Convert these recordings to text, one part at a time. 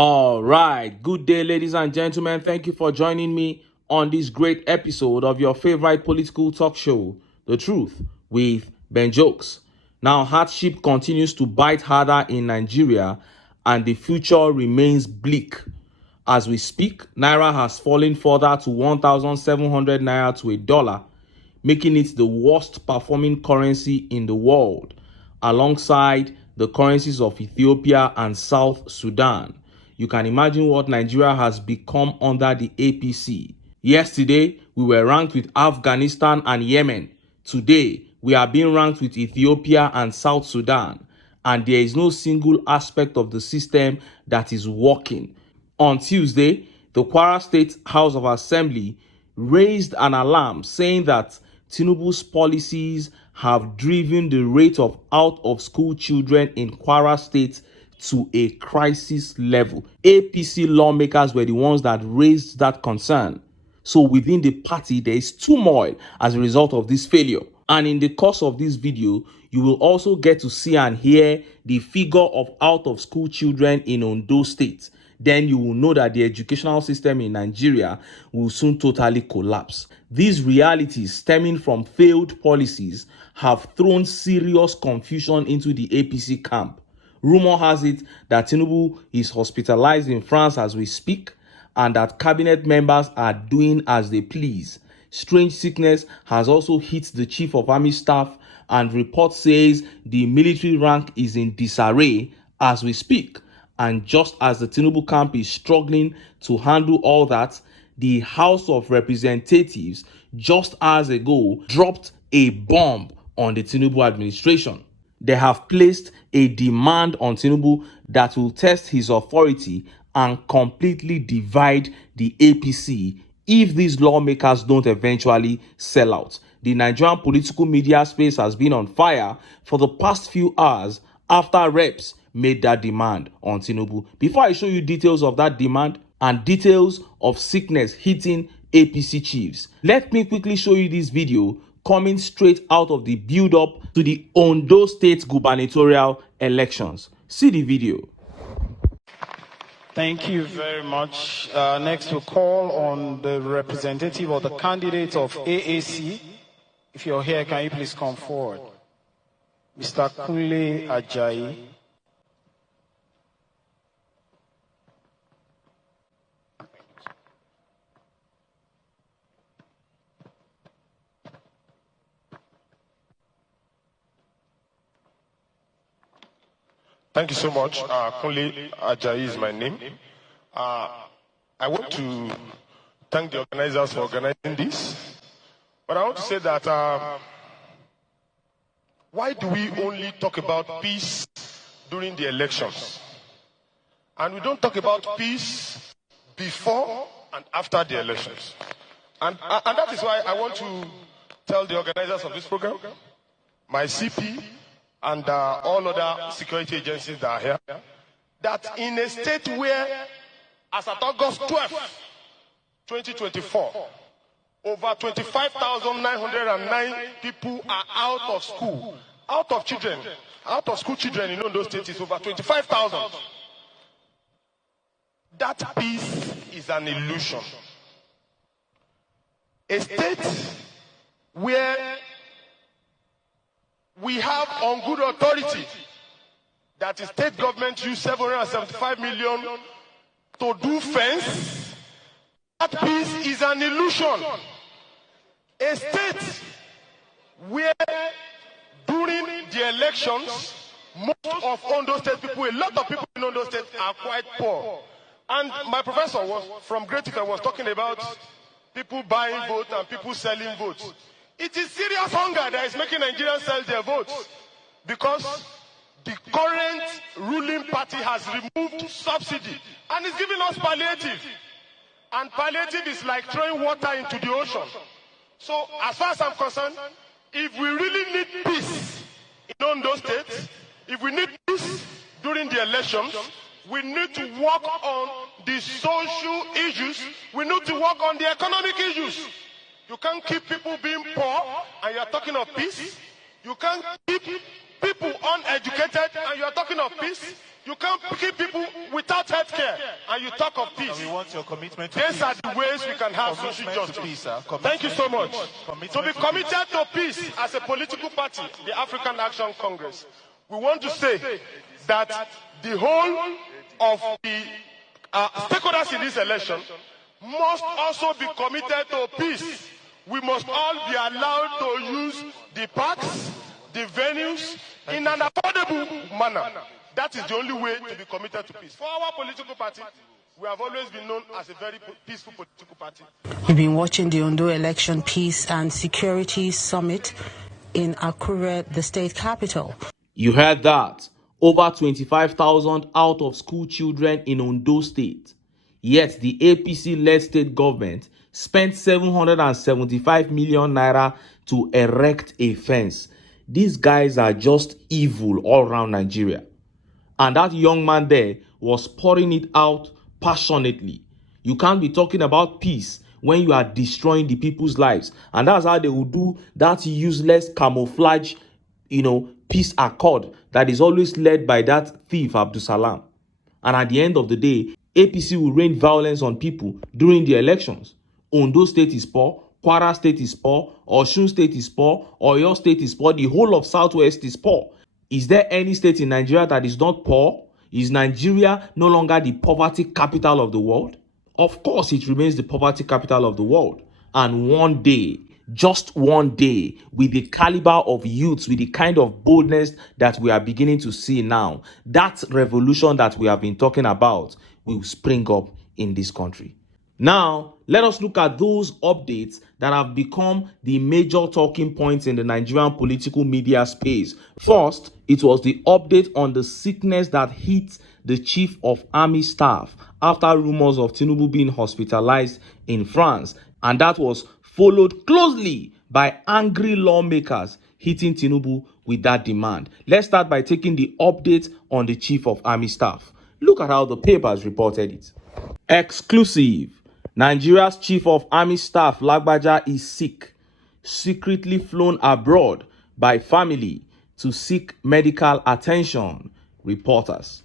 All right, good day, ladies and gentlemen. Thank you for joining me on this great episode of your favorite political talk show, The Truth with Ben Jokes. Now, hardship continues to bite harder in Nigeria and the future remains bleak. As we speak, Naira has fallen further to 1,700 Naira to a dollar, making it the worst performing currency in the world, alongside the currencies of Ethiopia and South Sudan. You can imagine what Nigeria has become under the APC. Yesterday, we were ranked with Afghanistan and Yemen. Today, we are being ranked with Ethiopia and South Sudan. And there is no single aspect of the system that is working. On Tuesday, the Kwara State House of Assembly raised an alarm saying that TINUBU's policies have driven the rate of out-of-school children in Kwara State to a crisis level. APC lawmakers were the ones that raised that concern. So within the party, there is turmoil as a result of this failure. And in the course of this video, you will also get to see and hear the figure of out-of-school children in Ondo State. Then you will know that the educational system in Nigeria will soon totally collapse. These realities stemming from failed policies have thrown serious confusion into the APC camp. Rumor has it that TINUBU is hospitalized in France as we speak, and that cabinet members are doing as they please. Strange sickness has also hit the Chief of Army Staff, and report says the military rank is in disarray as we speak. And just as the TINUBU camp is struggling to handle all that, the House of Representatives just hours ago dropped a bomb on the TINUBU administration. They have placed a demand on TINUBU that will test his authority and completely divide the APC if these lawmakers don't eventually sell out. The Nigerian political media space has been on fire for the past few hours after reps made that demand on TINUBU. Before I show you details of that demand and details of sickness hitting APC chiefs, let me quickly show you this video coming straight out of the build-up to the Ondo State gubernatorial elections. See the video. Thank you very much. Next, we'll call on the representative or the candidate of AAC. If you're here, can you please come forward? Mr. Kunle Ajayi. Thank you so much. Kunle Ajayi is my name. I want to thank the organizers for organizing this. But I want to say that why do we only talk about peace during the elections? And we don't talk about peace before and after the elections. And that is why I want to tell the organizers of this program, my CP, and all other security agencies that are here, that in a state where, as at August 12, 2024, over 25,909 people are out of school. Out of school children in those states is over 25,000. That peace is an illusion. A state where we have on good authority that the state government used 775 million to do fence. That peace is an illusion. A state where during the elections, most of Ondo State people, a lot of people in Ondo State are quite poor. And my professor from Great Ife was talking about people buying votes and people selling votes. It is serious hunger that is making Nigerians sell their votes, because the current ruling party has removed subsidy and is giving us palliative. And palliative is like throwing water into the ocean. So as far as I'm concerned, if we really need peace in Ondo State, if we need peace during the elections, we need to work on the social issues. We need to work on the economic issues. You can't keep people being poor and you're talking of peace. You can't keep people uneducated, and you are talking of peace. You can't keep people without health care, and you talk of peace. We want your commitment to These peace. are the ways we can have social justice. Thank you so much. To be committed to peace as a political party, the African Action Congress, we want to say that the whole of the stakeholders in this election must also be committed to peace. We must all be allowed to use the parks, the venues, in an affordable manner. That is the only way to be committed to peace. For our political party, we have always been known as a very peaceful political party. We've been watching the Ondo Election Peace and Security Summit in Akure, the state capital. You heard that. Over 25,000 out of school children in Ondo State. Yet the APC-led state government spent 775 million naira to erect a fence. These guys are just evil all around Nigeria. And that young man there was pouring it out passionately. You can't be talking about peace when you are destroying the people's lives. And that's how they will do that useless camouflage, peace accord that is always led by that thief, Abdul Salam. And at the end of the day, APC will rain violence on people during the elections. Ondo State is poor, Kwara State is poor, Osun State is poor, Oyo State is poor, the whole of Southwest is poor. Is there any state in Nigeria that is not poor? Is Nigeria no longer the poverty capital of the world? Of course, it remains the poverty capital of the world. And one day, just one day, with the caliber of youths, with the kind of boldness that we are beginning to see now, that revolution that we have been talking about will spring up in this country. Now, let us look at those updates that have become the major talking points in the Nigerian political media space. First, it was the update on the sickness that hit the Chief of Army Staff after rumors of TINUBU being hospitalized in France. And that was followed closely by angry lawmakers hitting TINUBU with that demand. Let's start by taking the update on the Chief of Army Staff. Look at how the papers reported it. Exclusive. Nigeria's Chief of Army Staff Lagbaja is sick, secretly flown abroad by family to seek medical attention, reporters.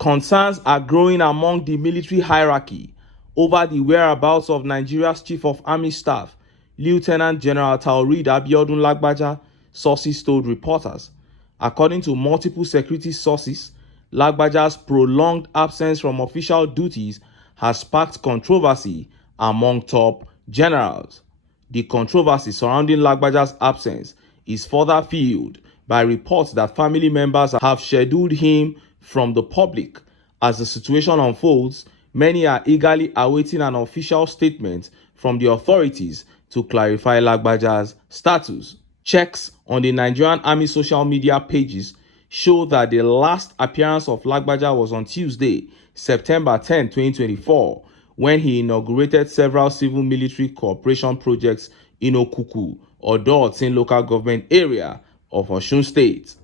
Concerns are growing among the military hierarchy over the whereabouts of Nigeria's Chief of Army Staff, Lieutenant General Taoreed Abiodun Lagbaja, sources told reporters. According to multiple security sources, Lagbaja's prolonged absence from official duties has sparked controversy among top generals. The controversy surrounding Lagbaja's absence is further fueled by reports that family members have scheduled him from the public. As the situation unfolds, many are eagerly awaiting an official statement from the authorities to clarify Lagbaja's status. Checks on the Nigerian Army social media pages show that the last appearance of Lagbaja was on Tuesday, September 10, 2024, when he inaugurated several civil-military cooperation projects in Okuku, Odo-Otin local government area of Osun State.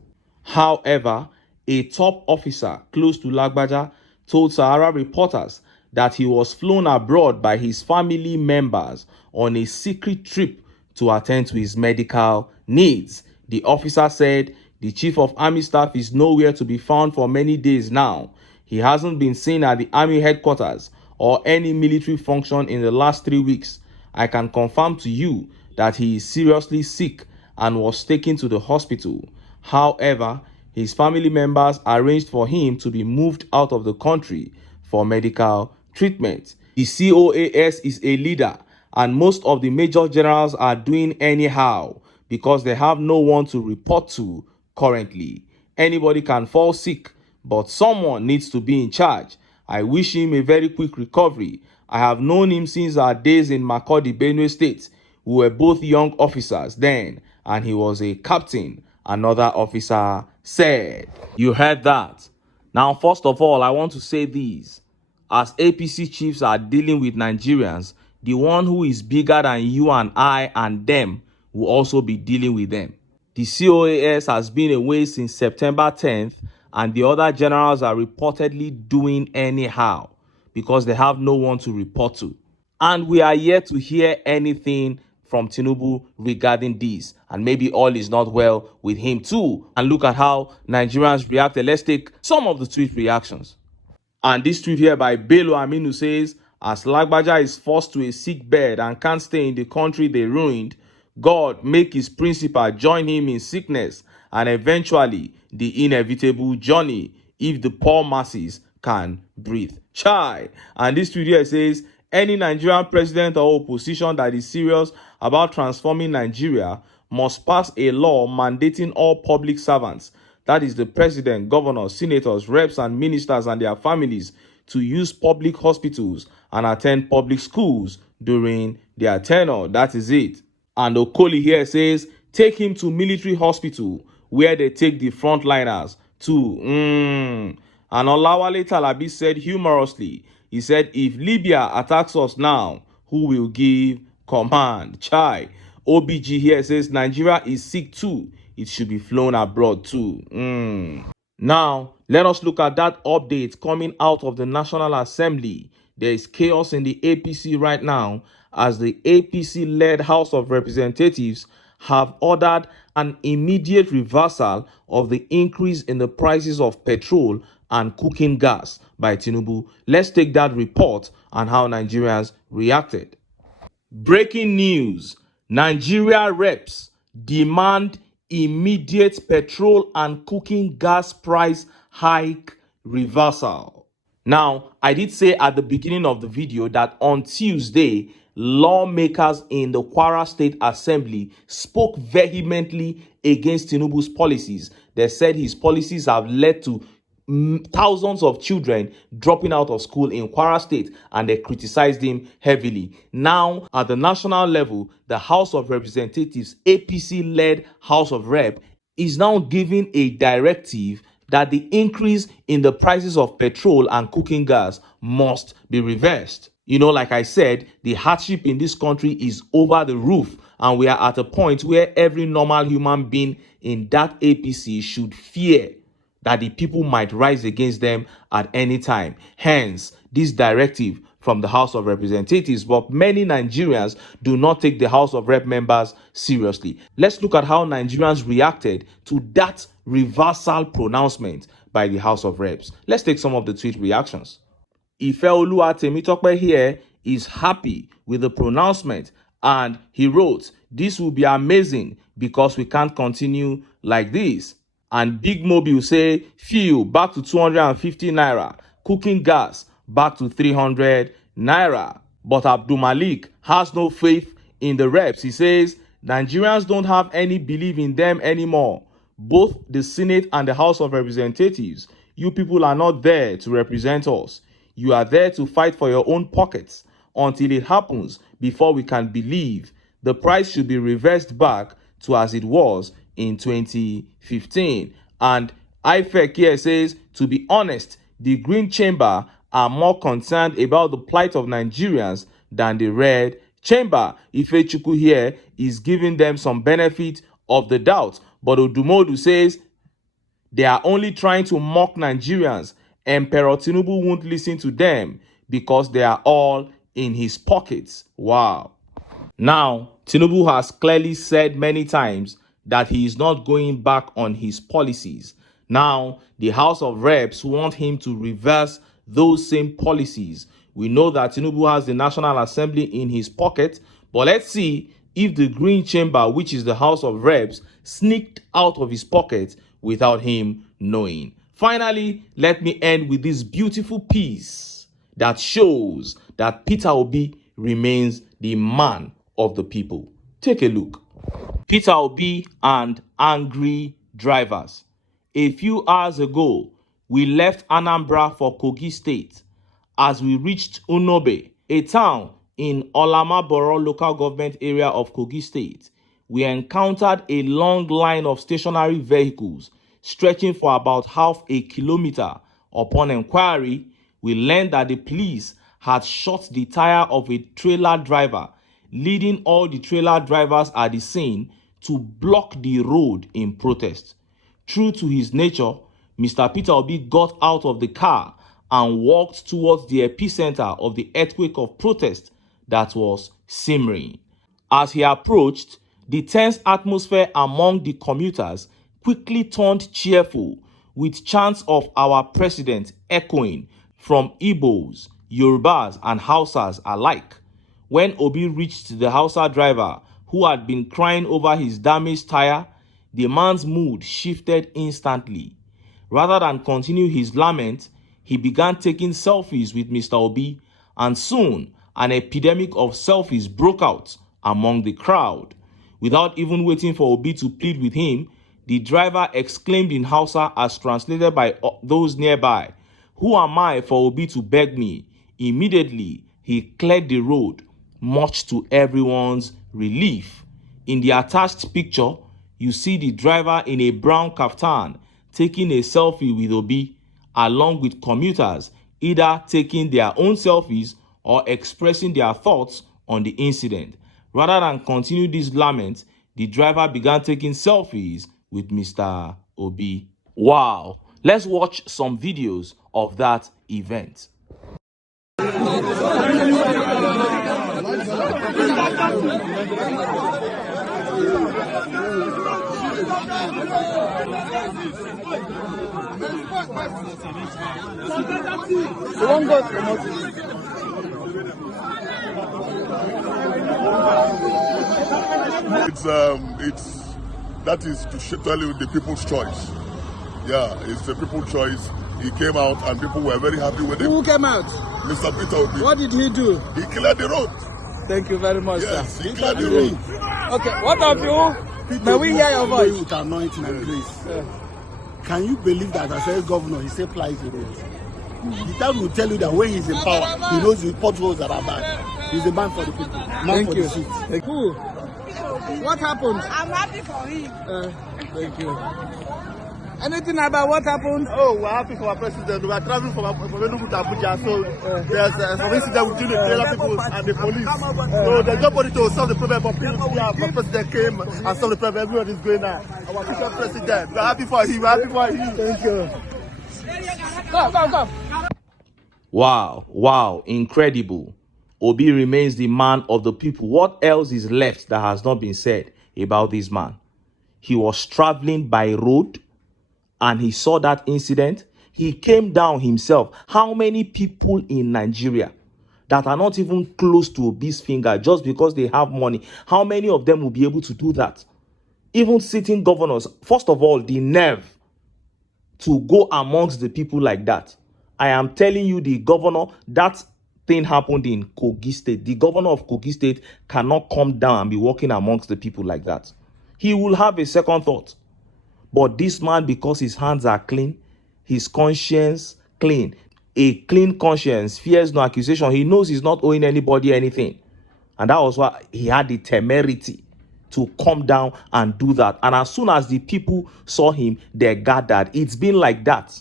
However, a top officer close to Lagbaja told Sahara reporters that he was flown abroad by his family members on a secret trip to attend to his medical needs. The officer said the Chief of Army Staff is nowhere to be found for many days now. He hasn't been seen at the Army headquarters or any military function in the last 3 weeks. I can confirm to you that he is seriously sick and was taken to the hospital. However, his family members arranged for him to be moved out of the country for medical treatment. The COAS is a leader, and most of the major generals are doing anyhow because they have no one to report to currently. Anybody can fall sick, but someone needs to be in charge. I wish him a very quick recovery. I have known him since our days in Makurdi, Benue State. We were both young officers then, and he was a captain, another officer said. You heard that. Now, first of all, I want to say this. As APC chiefs are dealing with Nigerians, the one who is bigger than you and I and them will also be dealing with them. The COAS has been away since September 10th, and the other generals are reportedly doing anyhow because they have no one to report to. And we are yet to hear anything from Tinubu regarding this, and maybe all is not well with him too. And look at how Nigerians reacted. Let's take some of the tweet reactions. And this tweet here by Bello Aminu says, as Lagbaja is forced to a sick bed and can't stay in the country they ruined, God make his principal join him in sickness and eventually the inevitable journey if the poor masses can breathe. Chai. And this tweet here says, any Nigerian president or opposition that is serious about transforming Nigeria must pass a law mandating all public servants, that is the president, governors, senators, reps, and ministers and their families, to use public hospitals and attend public schools during their tenure. That is it. And Okoli here says, take him to military hospital where they take the frontliners to. And Olawale Talabi said humorously, he said, if Libya attacks us now, who will give command? Chai. OBG here says, Nigeria is sick too. It should be flown abroad too. Now, let us look at that update coming out of the National Assembly. There is chaos in the APC right now as the APC-led House of Representatives have ordered an immediate reversal of the increase in the prices of petrol and cooking gas by Tinubu. Let's take that report and how Nigerians reacted. Breaking news: Nigeria reps demand immediate petrol and cooking gas price hike reversal. Now, I did say at the beginning of the video that on Tuesday, lawmakers in the Kwara State Assembly spoke vehemently against Tinubu's policies. They said his policies have led to thousands of children dropping out of school in Kwara State, and they criticized him heavily. Now, at the national level, the House of Representatives, APC-led House of Rep, is now giving a directive that the increase in the prices of petrol and cooking gas must be reversed. You know, like I said, the hardship in this country is over the roof, and we are at a point where every normal human being in that APC should fear that the people might rise against them at any time. Hence, this directive from the House of Representatives, but many Nigerians do not take the House of Rep members seriously. Let's look at how Nigerians reacted to that reversal pronouncement by the House of Reps. Let's take some of the tweet reactions. Ifeoluwa Temitope here is happy with the pronouncement, and he wrote, this will be amazing because we can't continue like this. And Big Mobile say, fuel back to 250 naira, cooking gas back to 300 naira. But Abdul Malik has no faith in the reps. He says, Nigerians don't have any belief in them anymore. Both the Senate and the House of Representatives, you people are not there to represent us. You are there to fight for your own pockets until it happens before we can believe. The price should be reversed back to as it was in 2015. And IFEC here says, to be honest, the Green Chamber are more concerned about the plight of Nigerians than the Red Chamber. Ifechukwu here is giving them some benefit of the doubt. But Odumodu says, they are only trying to mock Nigerians. Emperor Tinubu won't listen to them because they are all in his pockets. Wow. Now, Tinubu has clearly said many times that he is not going back on his policies. Now, the House of Reps want him to reverse those same policies. We know that Tinubu has the National Assembly in his pocket, but let's see if the Green Chamber, which is the House of Reps, sneaked out of his pocket without him knowing. Finally, let me end with this beautiful piece that shows that Peter Obi remains the man of the people. Take a look. Peter Obi and angry drivers. A few hours ago, we left Anambra for Kogi State. As we reached Unobe, a town in Olamaboro local government area of Kogi State, we encountered a long line of stationary vehicles stretching for about half a kilometer. Upon inquiry, we learned that the police had shot the tire of a trailer driver, leading all the trailer drivers at the scene to block the road in protest. True to his nature, Mr. Peter Obi got out of the car and walked towards the epicenter of the earthquake of protest that was simmering. As he approached, the tense atmosphere among the commuters quickly turned cheerful, with chants of "our president" echoing from Igbos, Yorubas, and Hausas alike. When Obi reached the Hausa driver, who had been crying over his damaged tire, the man's mood shifted instantly. Rather than continue his lament, he began taking selfies with Mr. Obi, and soon an epidemic of selfies broke out among the crowd. Without even waiting for Obi to plead with him, the driver exclaimed in Hausa, as translated by those nearby, "Who am I for Obi to beg me?" Immediately, he cleared the road, much to everyone's relief. In the attached picture, you see the driver in a brown kaftan taking a selfie with Obi, along with commuters either taking their own selfies or expressing their thoughts on the incident. Rather than continue this lament, the driver began taking selfies with Mr. Obi. Wow! Let's watch some videos of that event. That is to tell you the people's choice. Yeah, it's the people's choice. He came out and people were very happy with him. Who came out? Mr. Peter Obi. What did he do? He cleared the road. Thank you very much, Yes, sir. he cleared the road. Okay, what of you? May we hear your voice? With anointing and grace. Can you believe that as a governor, he still plies the road? The time will tell you that when he's in power, he knows the potholes that are bad. He's a man for the people, man for the seat. Thank you. What happened? I'm happy for him. Thank you. Anything about what happened? Oh, we're happy for our president. We are traveling from Enugu to Abuja, so there's some incident between the trailer people and the police. So there's nobody to solve the problem, but the president came and solved the problem. Everyone is going now. Our future president. We're happy for him. We're happy for him. Thank you. Go. Wow, incredible. Obi remains the man of the people. What else is left that has not been said about this man? He was traveling by road and he saw that incident. He came down himself. How many people in Nigeria that are not even close to Obi's finger just because they have money, how many of them will be able to do that? Even sitting governors, first of all, the nerve to go amongst the people like that. I am telling you, the governor, that thing happened in Kogi State. The governor of Kogi State cannot come down and be walking amongst the people like that. He will have a second thought. But this man, because his hands are clean, his conscience clean, a clean conscience fears no accusation. He knows he's not owing anybody anything. And that was why he had the temerity to come down and do that. And as soon as the people saw him, they gathered. It's been like that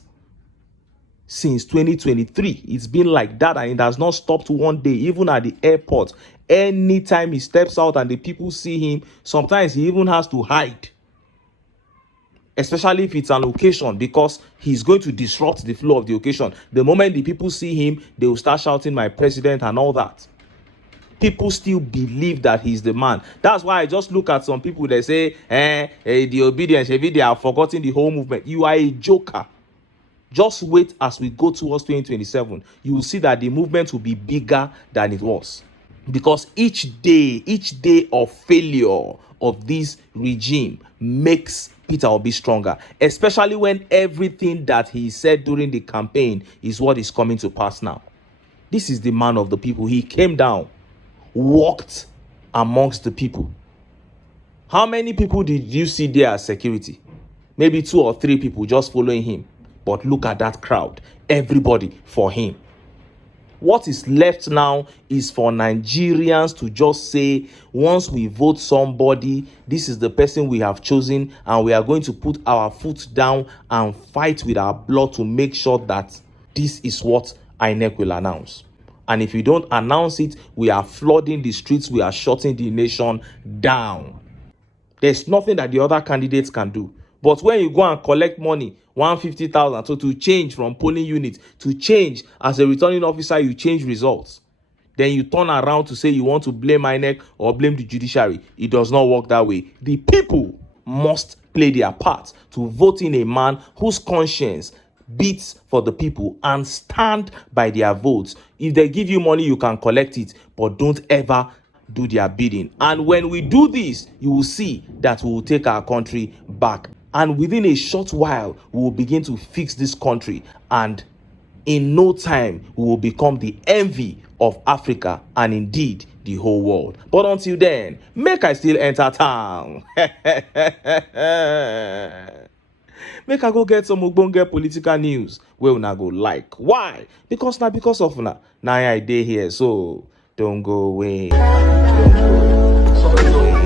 since 2023. It's been like that, and it has not stopped one day. Even at the airport, anytime he steps out and the people see him, sometimes he even has to hide, especially if it's an occasion, because he's going to disrupt the flow of the occasion. The moment the people see him, they will start shouting, "My president," and all that. People still believe that he's the man. That's why I just look at some people, they say, the obedience, maybe they have forgotten the whole movement. You are a joker. Just wait as we go towards 2027. You will see that the movement will be bigger than it was. Because each day of failure of this regime makes Peter Obi stronger. Especially when everything that he said during the campaign is what is coming to pass now. This is the man of the people. He came down, walked amongst the people. How many people did you see there as security? Maybe 2 or 3 people just following him. But look at that crowd. Everybody for him. What is left now is for Nigerians to just say, once we vote somebody, this is the person we have chosen, and we are going to put our foot down and fight with our blood to make sure that this is what INEC will announce. And if you don't announce it, we are flooding the streets, we are shutting the nation down. There's nothing that the other candidates can do. But when you go and collect money, 150,000, so to change from polling unit, to change as a returning officer, you change results. then you turn around to say you want to blame INEC or blame the judiciary. It does not work that way. The people must play their part to vote in a man whose conscience beats for the people and stand by their votes. If they give you money, you can collect it, but don't ever do their bidding. And when we do this, you will see that we will take our country back. And within a short while, we will begin to fix this country. And in no time, we will become the envy of Africa and indeed the whole world. But until then, make I still enter town. Make I go get some ogbonge political news wey una go like. Why? Because na because of una na I dey here, so don't go away. Don't go away.